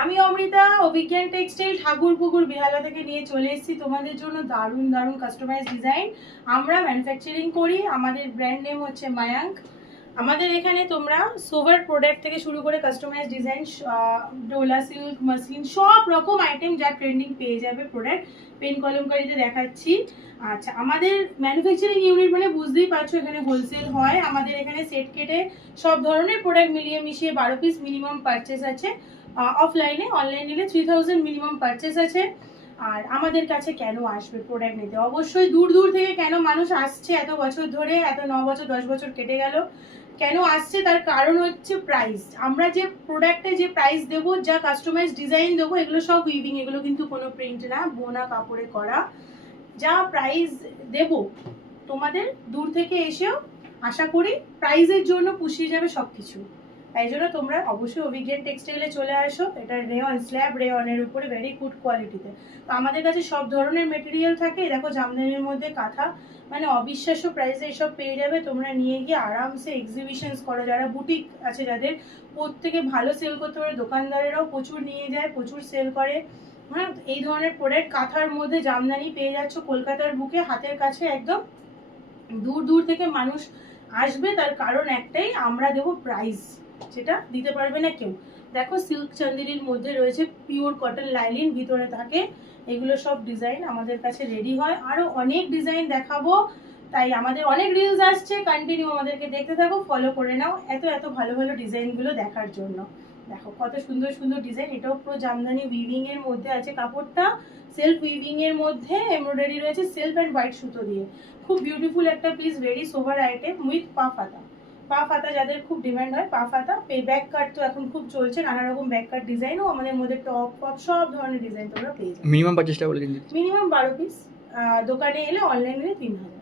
আমি অমৃতা অভিজ্ঞান টেক্সটাইল ঠাকুরপুকুর বেহালা থেকে নিয়ে চলে এসেছি তোমাদের জন্য দারুণ দারুণ কাস্টমাইজ ডিজাইন। আমরা ম্যানুফ্যাকচারিং করি, আমাদের ব্র্যান্ড নেম হচ্ছে মায়াঙ্ক। আমাদের এখানে তোমরা সোভার প্রোডাক্ট থেকে শুরু করে customise design, Dola silk, muslin সব রকম আইটেম যা ট্রেন্ডিং পেয়ে যাবে প্রোডাক্ট। পেন কলমকারিতে দেখাচ্ছি। আচ্ছা, আমাদের ম্যানুফ্যাকচারিং ইউনিট মানে বুঝতেই পারছো এখানে হোলসেল হয়। আমাদের এখানে সেট কেটে সব ধরনের প্রোডাক্ট মিলিয়ে মিশিয়ে 12 পিস মিনিমাম পারচেস আছে। অফলাইনে, অনলাইন নিলে 3000 মিনিমাম পারচেস আছে। আর আমাদের কাছে কেন আসবে প্রোডাক্ট নিতে? অবশ্যই দূর দূর থেকে কেন মানুষ আসছে এত বছর ধরে, এত 9 বছর 10 বছর কেটে গেল, কেন আসছে তার কারণ হচ্ছে প্রাইস। আমরা যে প্রোডাক্টে যে প্রাইস দেবো, যা কাস্টমাইজ ডিজাইন দেবো, এগুলো সব উইভিং, এগুলো কিন্তু কোনো প্রিন্ট না, বোনা কাপড়ে করা। যা প্রাইস দেব তোমাদের দূর থেকে এসেও আশা করি প্রাইজের জন্য পুষিয়ে যাবে সব কিছু। তাই জন্য তোমরা অবশ্যই অভিজ্ঞান টেক্সটাইলে চলে আসো। এটা রেয়ন, স্ল্যাব রেয়নের উপরে ভেরি গুড কোয়ালিটিতে। তো আমাদের কাছে সব ধরনের মেটেরিয়াল থাকে। দেখো জামদানির মধ্যে কাঁথা, মানে অবিশ্বাস্য প্রাইসে এসব পেয়ে যাবে। তোমরা নিয়ে গিয়ে আরামসে এক্সিবিশনস করো। যারা বুটিক আছে যাদের, প্রত্যেকে ভালো সেল করতে পারে, দোকানদারেরাও প্রচুর নিয়ে যায়, প্রচুর সেল করে। হ্যাঁ, এই ধরনের প্রোডাক্ট কাঁথার মধ্যে জামদানি পেয়ে যাচ্ছ কলকাতার বুকে, হাতের কাছে একদম। দূর দূর থেকে মানুষ আসবে, তার কারণ একটাই, আমরা দেবো প্রাইস যেটা দিতে পারবে না কেউ। দেখো সিল্ক চান্দেরির মধ্যে রয়েছে পিওর কটন লাইলিন, ভিতরে থাকে। এগুলো সব ডিজাইন আমাদের কাছে রেডি হয়। আরো অনেক ডিজাইন দেখাবো, তাই আমাদের অনেক রিলস আসছে, কন্টিনিউ আমাদেরকে দেখতে থাকো, ফলো করে নাও এত এত ভালো ভালো ডিজাইনগুলো দেখার জন্য। দেখো কত সুন্দর সুন্দর ডিজাইন। এটাও পুরো জামদানি উইভিং এর মধ্যে আছে কাপড়টা, সেলফ উইভিং এর মধ্যে এমব্রয়ডারি রয়েছে সেলফ অ্যান্ড হোয়াইট সুতো দিয়ে। খুব বিউটিফুল একটা piece, very sober item with পা ফাতা। পা ফাতা যাদের খুব ডিমান্ড হয়, পা ফাতা। ব্যাক কাট তো এখন খুব চলছে, নানা রকম ব্যাক কাট ডিজাইনও আমাদের মধ্যে, টপ টপ সব ধরনের ডিজাইন তোমরা পেয়ে যাবে। মিনিমাম পারচেসটা বলে দিন। মিনিমাম 12 পিস, দোকানে এলে, অনলাইনে 3000।